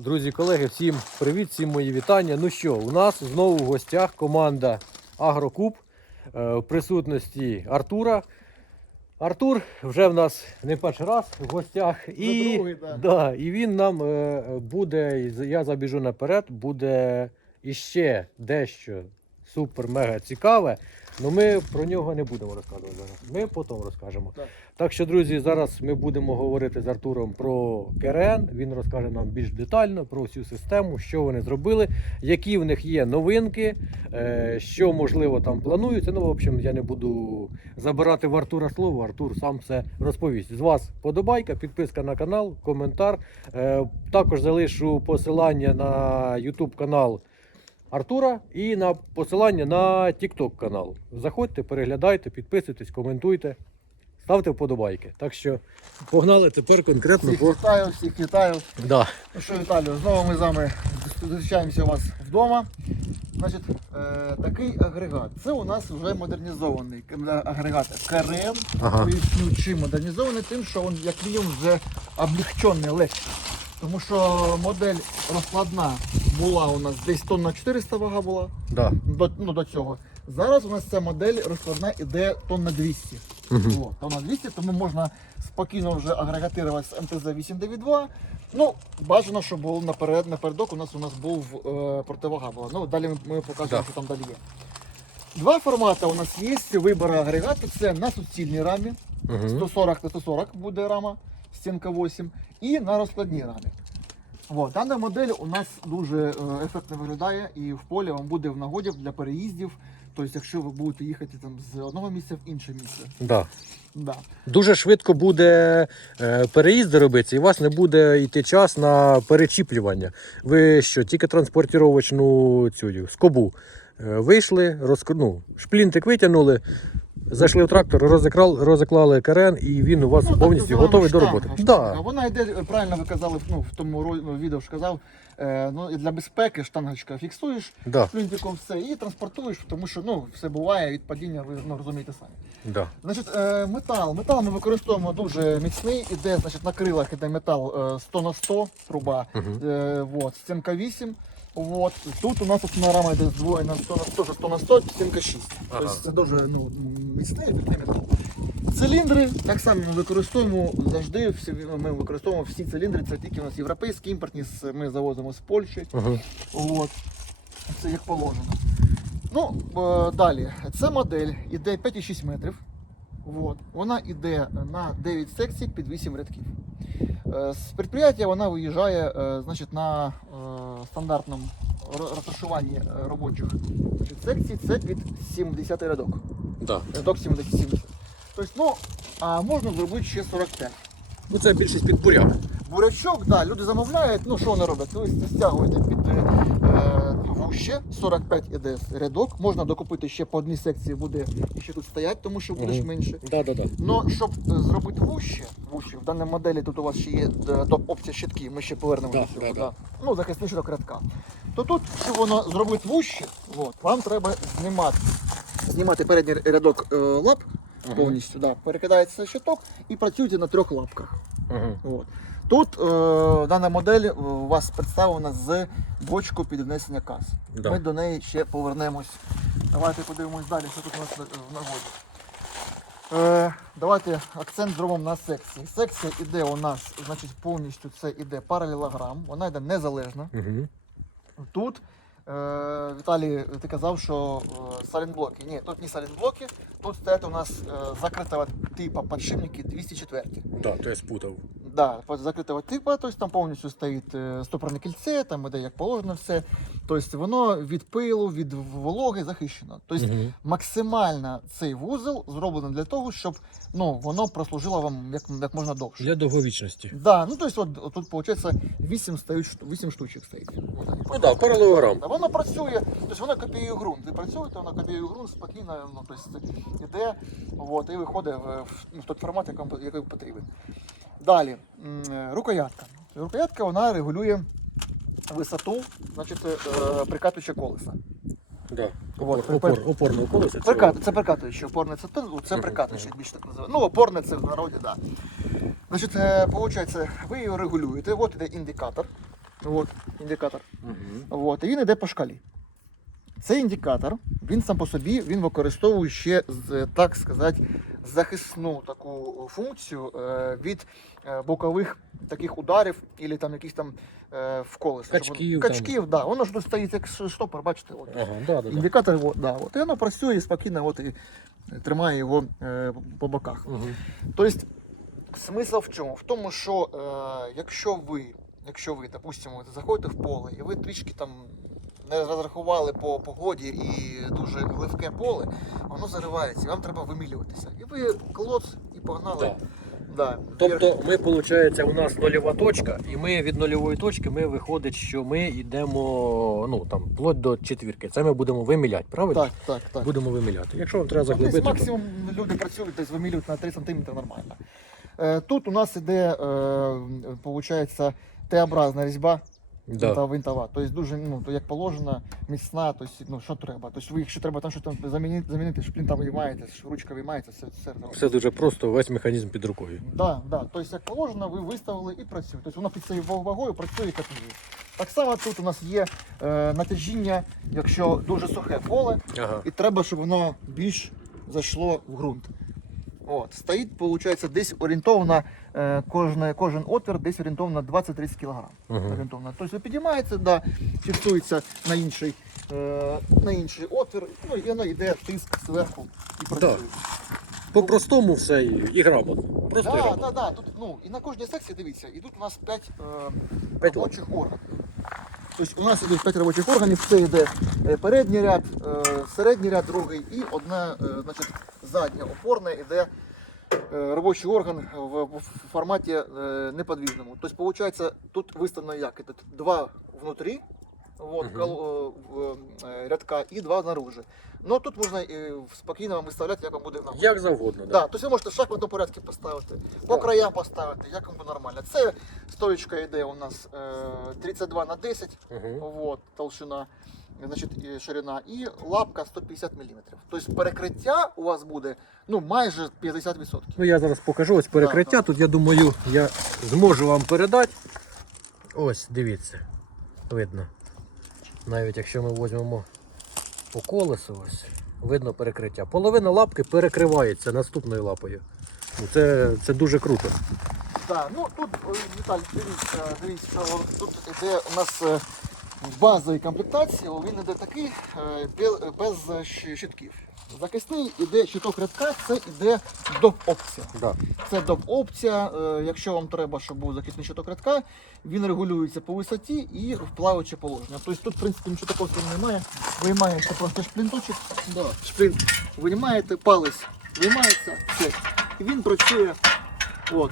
Друзі, колеги, всім привіт, всім мої вітання. Ну що, у нас знову в гостях команда Агрокуб е, в присутності Артура. Артур вже в нас не перший раз в гостях. І, другий, да. да, і він нам е, буде, я забіжу наперед, буде іще дещо супер-мега цікаве. але ми про нього не будемо розказувати зараз. Ми потім розкажемо. Так. Так що, друзі, зараз ми будемо говорити з Артуром про КРН. Він розкаже нам більш детально про всю систему, що вони зробили, які в них є новинки, е, що можливо там планується. Ну, в общем, я не буду забирати в Артура слово. Артур сам все розповість. З вас подобайка, підписка на канал, коментар. Е, Також залишу посилання на YouTube канал. Артура і на посилання на TikTok канал. Заходьте, переглядайте, підписуйтесь, коментуйте, ставте вподобайки. Так що погнали тепер конкретно Всіх вітаю, всіх вітаю. Да. Ну що, Віталію, знову ми з вами зустрічаємося у вас вдома. Значить, е, такий агрегат. Це у нас вже модернізований агрегат КРМ. Ага. Поясню, чим модернізований, тим, що він як мінімум вже облегчений, легший. Тому що модель розкладна була у нас десь тонна 400 вага була Да. до, ну, до цього. Зараз у нас ця модель розкладна іде тонна 200. Мгм. О, тонна 200, тому можна спокійно вже агрегатувати з МТЗ-892. Ну, бажано, щоб було наперед, напередок у нас у нас був е, противага була. Ну, далі ми, ми покажемо, Да. що там далі є. Два формати у нас є вибору агрегату. Це на суцільній рамі. Мгм. 140 на 140 буде рама, стінка 8, і на розкладній рамі. От, дана модель у нас дуже е, ефектно виглядає і в полі вам буде в нагоді для переїздів. Тобто, якщо ви будете їхати там з одного місця в інше місце. Да. Да. Дуже швидко буде е, переїзди робитися, і у вас не буде йти час на перечіплювання. Ви що, тільки транспортировочну цю скобу е, вийшли, розк... ну, шплінтик витягнули, зайшли в трактор, розікрал, розіклали карен, і він у вас Ну, повністю називаємо готовий до роботи. штанга. Да. Вона йде, е, правильно ви казали, ну, в тому ну, відео ж казав, е, ну, для безпеки штангочка фіксуєш, Да. плюнтиком все, і транспортуєш, тому що ну, все буває від падіння, ви ну, розумієте самі. Да. Значить, е, метал. Метал ми використовуємо дуже міцний. Іде, значить, на крилах іде метал е, 100 на 100 труба. Мгм. Е, вот, стінка 8. Вот. Тут у нас основна рама йде здвоєна 100 на 100, 100 на 100, стінка 6. Ага. Тобто це дуже ну, міцний ефективний метал. Циліндри так само ми використовуємо завжди. Всі, ми використовуємо всі циліндри. Це тільки у нас європейські імпортні, ми завозимо з Польщі. Мгм. От. Це як положено. Ну, е, далі. Це модель іде 5,6 метрів. От. Вона йде на 9 секцій під 8 рядків. З підприємства вона виїжджає е, значить, на стандартному розташуванні е, робочих секцій. Це під 70 рядок. Да. Рядок 70. 70. Тобто, ну, а можна зробити ще 45. Ну, це більшість під буряк. Бурячок, да, люди замовляють, ну що вони роблять? Тобто стягуєте під е, е, 45 іде рядок, можна докупити ще по одній секції, буде ще тут стоять, тому що буде ж Мгм. менше. Да, да, да. Ну, щоб е, зробити вуще, вуще, в даній моделі тут у вас ще є е, доп опція щитки, ми ще повернемося Да, до цього. да, да. Ну, захисний щиток рядка. То тут, щоб воно зробити вуще, от, вам треба знімати. Знімати передній рядок е, лап повністю, да, перекидається щиток і працюєте на трьох лапках. От. Тут е, дана модель е, у вас представлена з бочкою під внесення каз. Да. Ми до неї ще повернемось. Давайте подивимось далі, що тут у нас е, в нагоді. Е, давайте акцент зробимо на секції. Секція іде у нас, значить, повністю це іде паралелограм, вона йде незалежна. Мгм. Тут е, Віталій, ти казав, що е, салінблоки. Ні, тут не салінблоки, тут стоять у нас е, закритого типу подшипники 204. Да, то я спутав. Да, закритого типу, тобто там повністю стоїть е, стопорне кільце, там іде як положено все. Тобто воно від пилу, від вологи захищено. Тобто Мгм. максимально цей вузол зроблений для того, щоб ну, воно прослужило вам як, як можна довше. Для довговічності. Да, ну тобто от, от тут виходить 8, стоїть, 8 штучок стоїть. От. Ну да, паралелограм. Воно працює, тобто воно копіює ґрунт. Ви працюєте, воно копіює ґрунт спокійно, ну, тобто іде от, і виходить в, в, в той формат, який потрібен. Далі, е, рукоятка. Рукоятка вона регулює висоту, значить, е, колеса. Да. Вот, Опор, опор, опорного колеса. цього. Прикат, це прикатуюче, опорне це, те, це прикатуюче, більше так називають. Ну, опорне це в народі, так. Да. Значить, е, виходить, ви його регулюєте, от іде індикатор. От, індикатор. Угу. От, і він йде по шкалі. Цей індикатор, він сам по собі він використовує ще, так сказати, захисну таку функцію е, від е, бокових таких ударів, або там якихось там е, в. Качків воно-. Качків, да. Воно ж тут стоїть як штопор, бачите. От. Ага, да, да, да. От, да, от, і воно працює спокійно от, і тримає його е, по боках. Угу. Тобто, смисл в чому? В тому, що е, якщо ви, якщо ви, допустимо, заходите в поле, і ви трішки там не розрахували по погоді і дуже гливке поле, воно заривається, вам треба вимілюватися. І ви клоц і погнали. Да. Да. Тобто ми, виходить, у нас нульова точка, і ми від нульової точки ми виходить, що ми йдемо ну, там, вплоть до четвірки. Це ми будемо виміляти, правильно? Так, так, так. Будемо виміляти. Якщо вам треба заглибити, то... максимум люди працюють, тобто вимілюють на 3 см нормально. Е, Тут у нас іде, е, виходить, Т-образна різьба. Да. Винтова, винтова. Тобто дуже, ну, то як положено, міцна, тобто, ну, що треба. Тобто, ви, якщо треба там щось там замінити, замінити, шплін там виймаєте, ручка виймається, все, все. Все дуже просто, весь механізм під рукою. Да, да. Тобто, як положено, ви виставили і працює. Тобто воно під цією вагою працює як ніж. Так само тут у нас є е, натяжіння, якщо дуже сухе поле, Ага. і треба, щоб воно більш зайшло в ґрунт. От, стоїть, виходить, десь орієнтовно, е, кожне, кожен отвір десь орієнтовно 20-30 кг. Угу. Орієнтовно. Тобто підіймається, да, фіксується на інший, е, на інший отвір, ну і воно йде тиск зверху і працює. По-простому все і, і грамотно. Просто і грамотно. так, так. Тут, ну, і на кожній секції, дивіться, ідуть у нас 5 е, робочих органів. Тобто у нас ідуть 5 робочих органів, це йде е, передній ряд, е, середній ряд, другий і одна, е, значить, задня опорне йде е, робочий орган в, форматі е, неподвіжному. Тобто, виходить, тут виставлено як? Два внутрі, вот, Мгм. кол- в, е, рядка і два снаружи. Ну тут можна е, спокійно вам виставляти, як вам буде нам. Як завгодно. Да, тобто ви можете в шахматному порядку поставити, по Так. краям поставити, як вам буде нормально. Це стоечка йде у нас е, 32 на 10, Угу. вот, толщина, значить, ширина, і лапка 150 мм. Тобто перекриття у вас буде ну, майже 50%. Ну я зараз покажу ось перекриття. Да, да. Тут я думаю, я зможу вам передати. Ось, дивіться. Видно. Навіть якщо ми візьмемо по колесу, ось, видно перекриття. Половина лапки перекривається наступною лапою. Ну, Це, це дуже круто. Так, ну тут, Віталь, дивіться, дивіться, тут іде у нас е, в базовій комплектації, він іде такий е, без щитків. Захисний іде щиток рядка, це іде доп-опція. Да. Це доп-опція. е, Якщо вам треба, щоб був захисний щиток рядка, він регулюється по висоті і в плаваюче положення. Тобто тут, в принципі, нічого такого немає. Виймаєте просто шплінточок, да. шплінт виймаєте, палець виймається, все. І він працює. От.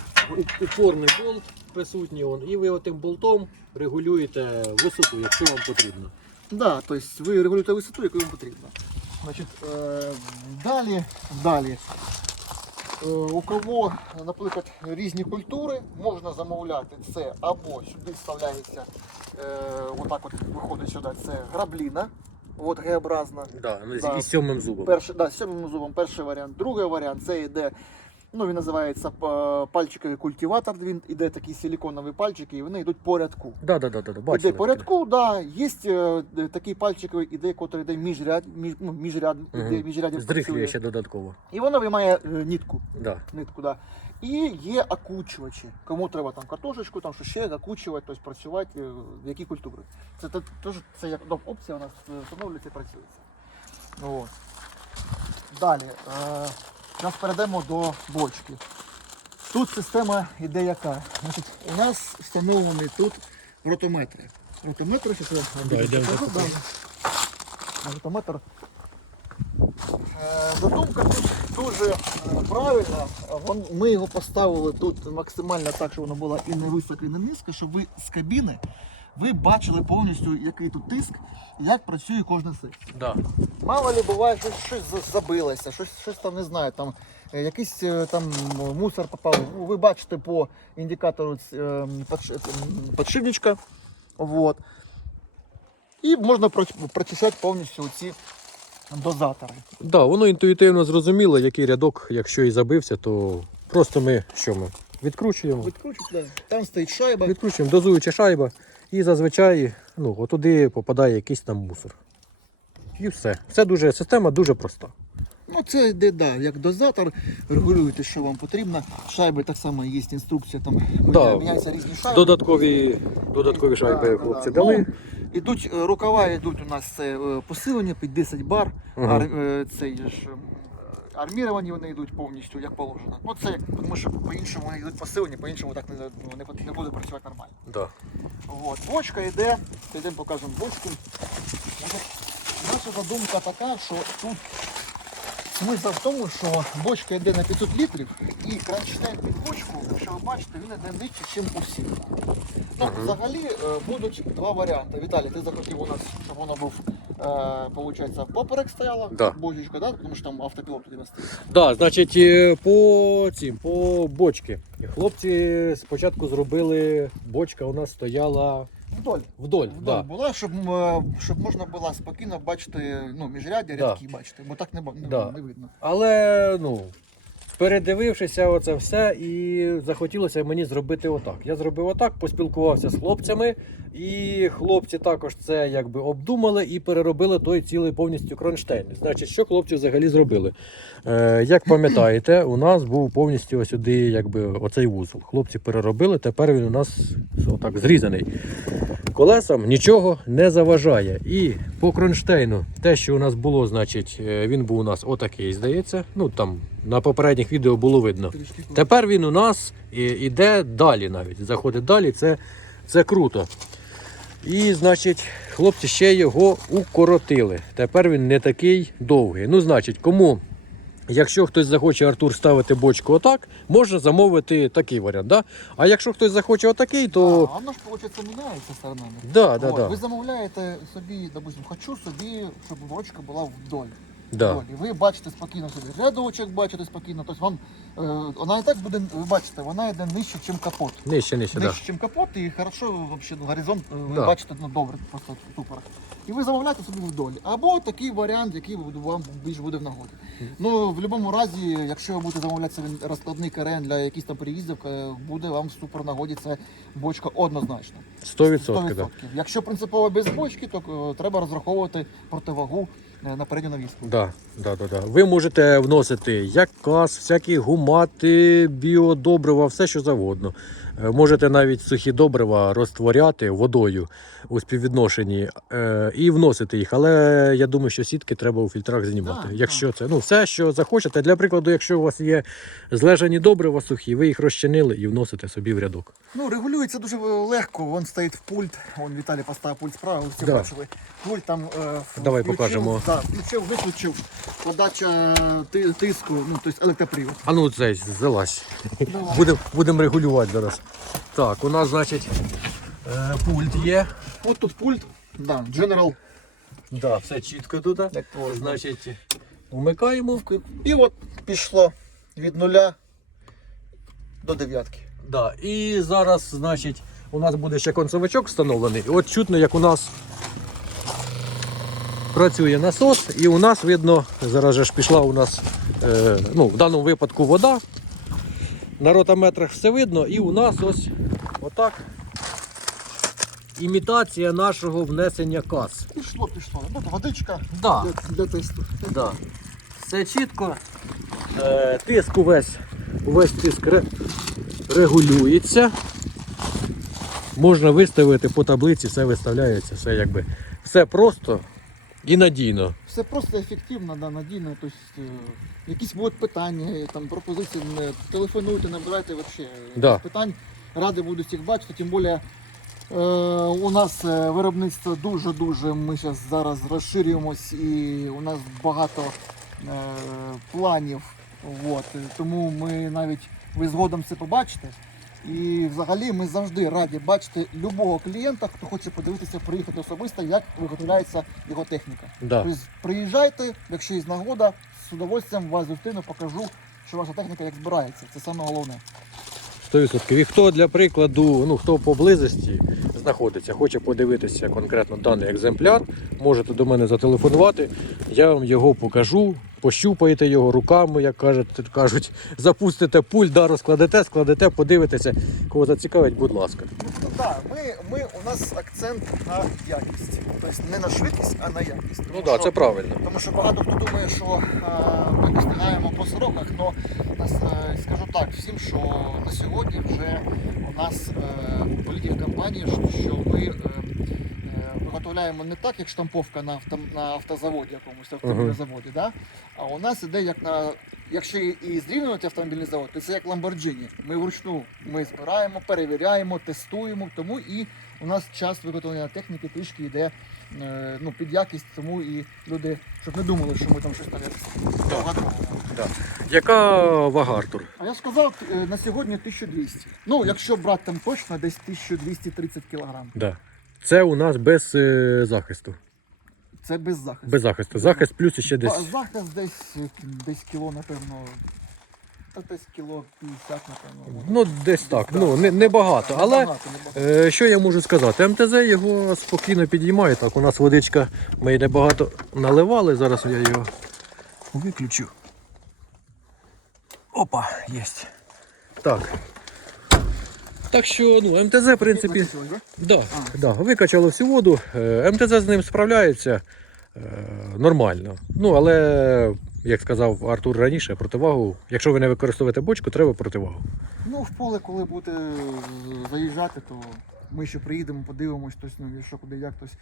Упорний болт присутній, он, і ви отим болтом регулюєте висоту, якщо вам потрібно. Да, тобто ви регулюєте висоту, яку вам потрібно. Значить, е, далі, далі. Е, у кого, наприклад, різні культури, можна замовляти це або сюди вставляється, е, отак от виходить сюди, це грабліна, от Г-образна. Да, ну, Да. І з сьомим зубом. Перший, да, з сьомим зубом перший варіант. Другий варіант це йде, ну він називається пальчиковий культиватор. Він іде такі силіконові пальчики, і вони йдуть по рядку. Да, да, да, да, да. Іде по рядку, да, є е, такий пальчиковий іде, який йде міжряд, між, ну, міжряд, Мгм. іде міжрядів Здрихлює ще додатково. І воно виймає е, нитку. Да. нитку да. І є окучувачі. Кому треба там картошечку, там що ще окучувати, тобто працювати, е, в які культури. Це теж це як опція у нас е, встановлюється і працюється. От. Далі. Е, зараз перейдемо до бочки. Тут система іде яка? Значить, у нас встановлені тут ротометри. Ротометри, що вам Да, йдемо Ротометр. Е, Задумка тут дуже е, правильна. Ми його поставили тут максимально так, щоб воно було і не високо, і не низько, щоб ви з кабіни ви бачили повністю, який тут тиск, як працює кожна секція. Да. Мало ли буває, що щось забилося, щось, щось там не знаю, там е, якийсь е, там мусор попав. Ну, Ви бачите по індикатору е, подшипничка. Вот. І можна прочищати повністю ці дозатори. Да, воно інтуїтивно зрозуміло, який рядок, якщо і забився, то просто ми що ми відкручуємо. Відкручуйте, там стоїть шайба. Відкручуємо дозуюча шайба. І зазвичай ну, отуди попадає якийсь там мусор. І все. Все дуже, система дуже проста. Ну, це йде, да, як дозатор, регулюєте, що вам потрібно. Шайби так само є інструкція, там Да. міняються різні шайби. Додаткові, додаткові шайби Да, хлопці да, дали. Ну, ідуть, е, рукава йдуть у нас це е, посилення під 10 бар. Мгм. Ар, е, цей ж, арміровані вони йдуть повністю, як положено. Ну це тому що по-іншому вони йдуть посилені, по-іншому так не, ну, не, не буде працювати нормально. Да. От. Бочка йде, йдемо покажемо бочку. Наша задумка така, що тут смисл в тому, що бочка йде на 500 літрів і кронштейн під бочку, що ви бачите, він йде нижче, ніж у всіх. Ну, взагалі е, будуть два варіанти. Віталій, ти захотів у нас, щоб воно був, е, получається, поперек стояла Да. бочечка, да? тому що там автопілот туди не стоїть. Да, значить, е, по цим, по бочки. Хлопці спочатку зробили, бочка у нас стояла Вдоль. вдоль. Вдоль Да. була, щоб, щоб можна було спокійно бачити ну, міжряддя, Да. бачити, бо так не, не, Да. не видно. Але ну, передивившися оце все, і захотілося мені зробити отак. Я зробив отак, поспілкувався з хлопцями, і хлопці також це якби обдумали і переробили той цілий повністю кронштейн. Значить, що хлопці взагалі зробили? Е, як пам'ятаєте, у нас був повністю сюди, якби оцей вузол. Хлопці переробили, тепер він у нас отак зрізаний. Колесам нічого не заважає. І по кронштейну, те, що у нас було, значить, е, він був у нас отакий, здається. Ну там на попередніх відео було видно. Тепер він у нас іде далі навіть. Заходить далі, це, це круто. І, значить, хлопці ще його укоротили. Тепер він не такий довгий. Ну, значить, кому, якщо хтось захоче Артур ставити бочку отак, можна замовити такий варіант. Да? А якщо хтось захоче отакий, то. А воно ж, виходить, міняється сторонами. Да, да, От, да. Ви замовляєте собі, допустим, хочу собі, щоб бочка була вдоль. Да. вдоль. І ви бачите спокійно собі рядочок, бачите спокійно. Тобто вам вона і так буде, ви бачите, вона йде нижче, ніж капот. Нижче, нижче, да. Нижче, ніж капот, і хорошо вообще, ну, горизонт е, ви Да. бачите ну, добре, просто супер. І ви замовляєте собі вдоль. Або такий варіант, який вам більш буде в нагоді. Ну, в будь-якому разі, якщо ви будете замовляти собі розкладний керен для якихось там переїздів, е, буде вам супер в нагоді це бочка однозначно. 100%. Да. Якщо принципово без бочки, то е, треба розраховувати противагу е, на передню навіску. Да, да, да, да. Ви можете вносити як каз, всякі гумати, біодобрива, все що завгодно. Е, Можете навіть сухі добрива розтворяти водою у співвідношенні е, і вносити їх. Але я думаю, що сітки треба у фільтрах знімати. Якщо це ну все, що захочете. Для прикладу, якщо у вас є злежані добрива сухі, ви їх розчинили і вносите собі в рядок. Ну, регулюється дуже легко. Вон стоїть в пульт. Вон Віталій поставив пульт справа, ви всі Да. бачили. Пульт там е, в- Давай включив, покажемо. Да, включив, виключив. Подача тиску, ну, тобто електропривод. А ну цей залазь. Будемо будем регулювати зараз. Так, у нас, значить, е, пульт є. От тут пульт. Да, General. Да, все чітко тут. Значить, вмикаємо. І от пішло від нуля до дев'ятки. Да. І зараз, значить, у нас буде ще концовичок встановлений. І от чутно, як у нас працює насос, і у нас видно, зараз же ж пішла у нас, е, ну, в даному випадку вода. На ротометрах все видно, і у нас ось отак. Імітація нашого внесення каз. Пішло, пішло. От водичка Да. для, для тесту. Да. Все чітко. Е, тиск увесь, увесь тиск ре- регулюється. Можна виставити по таблиці, все виставляється, все якби все просто і надійно. Все просто ефективно, да, надійно. Тобто, якісь будуть питання, там, пропозиції, не телефонуйте, набирайте вообще. Да. Питань ради буду всіх бачити, тим більше е, у нас е, виробництво дуже-дуже, ми зараз зараз розширюємось і у нас багато е, планів. От, тому ми навіть ви згодом це побачите. І взагалі ми завжди раді бачити любого клієнта, хто хоче подивитися, приїхати особисто, як виготовляється його техніка. Да. Тобто приїжджайте, якщо є нагода, з удовольствием вас зустріну, покажу, що ваша техніка як збирається. Це саме головне. 100%. І хто для прикладу, ну хто поблизості знаходиться, хоче подивитися конкретно даний екземпляр, можете до мене зателефонувати. Я вам його покажу, пощупаєте його руками, як кажуть, кажуть запустите пульт, да, розкладете, складете, подивитеся. Кого зацікавить, будь ласка. Ну, так, ми, ми, у нас акцент на якість. Тобто не на швидкість, а на якість. Ну так, що- це правильно. Тому що багато хто думає, що е, ми достигаємо по сроках, але скажу так всім, що на сьогодні вже у нас е, політика компанії, що- ми е, е, виготовляємо не так, як штамповка на, авто, на автозаводі якомусь автомобільному да? а у нас іде як на. Якщо і- зрівнювати автомобільний завод, то це як Lamborghini. Ми вручну ми збираємо, перевіряємо, тестуємо, тому і у нас час виготовлення техніки трішки йде е, ну, під якість, тому і люди, щоб не думали, що ми там щось там Яка вага, Артур? А я сказав, е, на сьогодні 1200. Ну, якщо брати там точно, десь 1230 кг. Да. Це у нас без е, захисту. Це без захисту. Без захисту. Захист плюс ще Ба- десь. Захист десь, е, десь кіло, напевно. Та десь кіло 50, напевно. Ну, десь так. Ну, не, не багато. Але Небагато, небагато. Е, Що я можу сказати? МТЗ його спокійно підіймає. Так, у нас водичка, ми її небагато наливали. Зараз я його виключу. Опа, єсть. Так. Так що, ну, МТЗ, в принципі, да? да, викачало всю воду. Е, МТЗ з ним справляється е, нормально. Ну, але, як сказав Артур раніше, противагу, якщо ви не використовуєте бочку, треба противагу. Ну, в поле, коли будете заїжджати, то ми ще приїдемо, подивимось, хтось, ну, що куди, як хтось.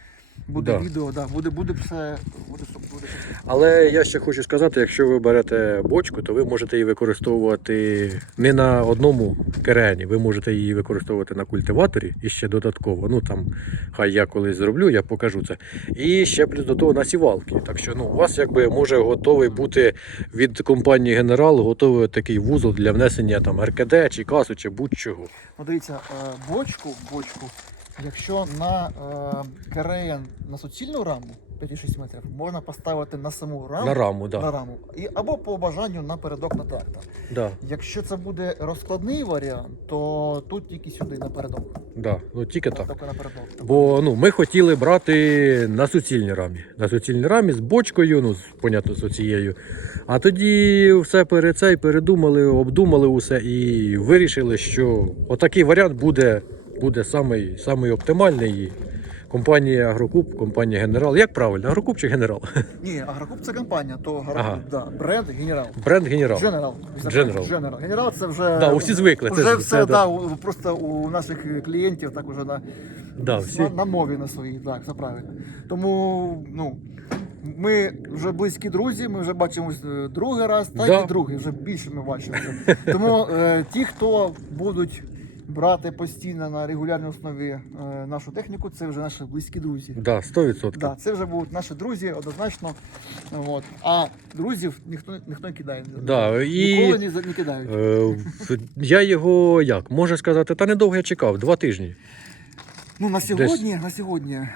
Буде Да. відео, да, буде, буде все, буде, все- буде все. Але я ще хочу сказати, якщо ви берете бочку, то ви можете її використовувати не на одному керені, ви можете її використовувати на культиваторі і ще додатково. Ну там хай я колись зроблю, я покажу це. І ще плюс до того на сівалки. Так що ну, у вас якби може готовий бути від компанії Генерал готовий такий вузол для внесення там РКД чи касу, чи будь-чого. Ну, дивіться, е, бочку, бочку, якщо на е, КРН на суцільну раму 5-6 метрів, можна поставити на саму раму, На раму, да. на раму і, або по бажанню напередок на трактор. Да, Якщо це буде розкладний варіант, то тут тільки сюди напередок. да. Ну тільки так. Тільки напередок. Бо ну, ми хотіли брати на суцільній рамі. На суцільній рамі з бочкою, ну, понятно, з оцією. А тоді все перед цей передумали, обдумали усе і вирішили, що отакий варіант буде, буде самий, самий оптимальний. Компанія Агрокуб, компанія Генерал. Як правильно, Агрокуб чи Генерал? Ні, Агрокуб це компанія, то Агрокуб, Ага. да, бренд генерал. Бренд Генерал. Генерал. General. Генерал. Генерал це вже. Да, усі звикли. Це Вже ж- все, це, да, у- просто у наших клієнтів так уже на, Да, всі. на, на мові на своїй, так, це правильно. Тому, ну, ми вже близькі друзі, ми вже бачимось е, другий раз, так Да. і другий, вже більше ми бачимося. Тому е, ті, хто будуть брати постійно на регулярній основі е, нашу техніку, це вже наші близькі друзі. Да, 100%. Да, це вже будуть наші друзі, однозначно. От. А друзів ніхто ніхто не кидає. Да, і- Ніколи не, не кидають. Е, я його як? Можна сказати, та недовго я чекав, два тижні. Ну на сьогодні, на сьогодні е,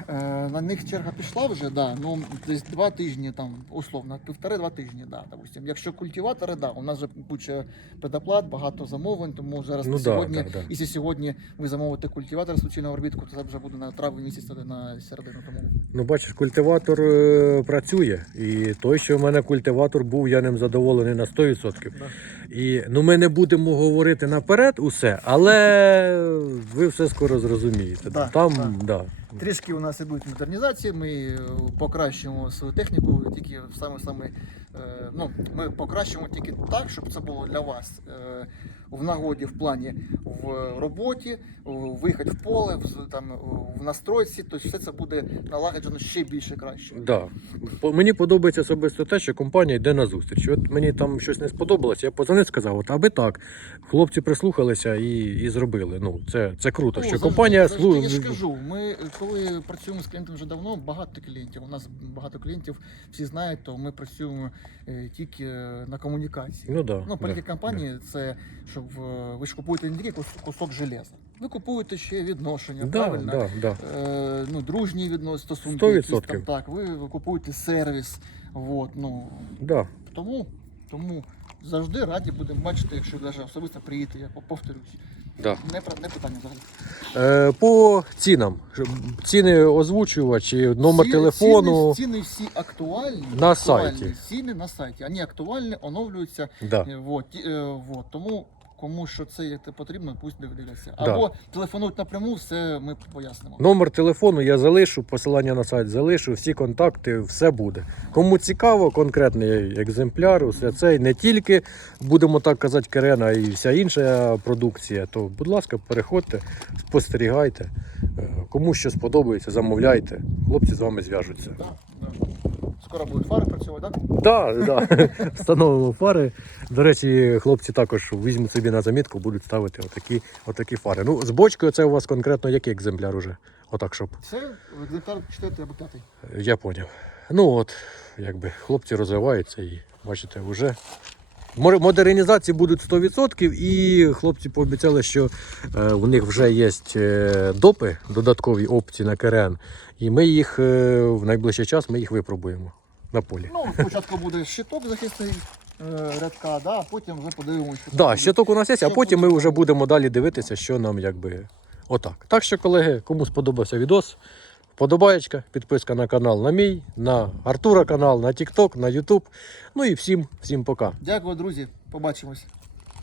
на них черга пішла вже, да, ну десь два тижні, там условно, півтори-два тижні, да, допустим. Якщо культиватори, да, у нас вже куча предоплат, багато замовлень, тому зараз Ну на да, сьогодні, да, да. якщо сьогодні ви замовите культиватор суцільного орбітку, то це вже буде на травень місяць тоді на середину. Тому Ну, бачиш, культиватор е, працює. І той, що в мене культиватор був, я ним задоволений на 100%. Да. І ну, ми не будемо говорити наперед усе, але ви все скоро зрозумієте. Да, Там, да. Трішки у нас ідуть модернізації, ми покращимо свою техніку, тільки в саме саме е, ну, ми покращуємо тільки так, щоб це було для вас е, в нагоді в плані в роботі, в вихід в поле, в, там, в настройці, тобто все це буде налагоджено ще більше краще. Да. Мені подобається особисто те, що компанія йде на зустріч. От мені там щось не сподобалося, я позвонив, сказав, от аби так. Хлопці прислухалися і, і зробили. Ну, це, це круто, Ну, що завжди- компанія завжди, Я ж кажу, ми е, коли працюємо з клієнтом вже давно, багато клієнтів. У нас багато клієнтів, всі знають, то ми працюємо е, тільки е, на комунікації. Ну, да, Ну, да, компанії це щоб е, ви ж купуєте не тільки кусок железа. Ви купуєте ще відношення, Да, правильно? да, да. Е, ну, дружні відносини, стосунки. Сто якісь там, так, ви, ви купуєте сервіс. Вот, ну, Да. тому, тому завжди раді будемо бачити, якщо навіть особисто приїдете, я повторюсь. Да. Не, не питання взагалі. Е, по цінам. Ціни озвучувачі, номер Ці- телефону. Ціни, ціни всі актуальні. На актуальні сайті. Ціни на сайті. Вони актуальні, оновлюються. Да. Е, Вот, е, вот. Тому кому що це як те потрібно, пусть дивляться. Да. Або телефонують напряму, все ми пояснимо. Номер телефону я залишу, посилання на сайт залишу, всі контакти, все буде. Кому цікаво, конкретний екземпляр, усе це і не тільки, будемо так казати, керена, а і вся інша продукція, то, будь ласка, переходьте, спостерігайте. Е, Кому що сподобається, замовляйте. Хлопці з вами зв'яжуться. Скоро будуть фари працювати, так? Да, да. Встановимо фари. До речі, хлопці також візьмуть собі на замітку, будуть ставити отакі, отакі фари. Ну, з бочкою це у вас конкретно який екземпляр уже? Отак, щоб Це екземпляр 4 або 5. я поняв. Ну от, якби хлопці розвиваються і бачите, вже. Модернізації будуть 100% і хлопці пообіцяли, що е, у них вже є е, допи, додаткові опції на КРН, і ми їх е, в найближчий час ми їх випробуємо на полі. Ну, спочатку буде щиток захисний е, рядка, да, а потім вже подивимося. Так, Да, щиток у нас є, а потім ми вже будемо далі дивитися, що нам якби отак. Так що, колеги, кому сподобався відос, вподобаєчка, підписка на канал на мій, на Артура канал, на TikTok, на YouTube. Ну і всім, всім пока. Дякую, друзі. Побачимось.